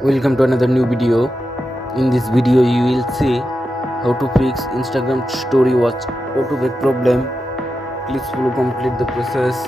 Welcome to another new video. In this video you will see how to fix Instagram story watch auto back problem. Please follow complete the process.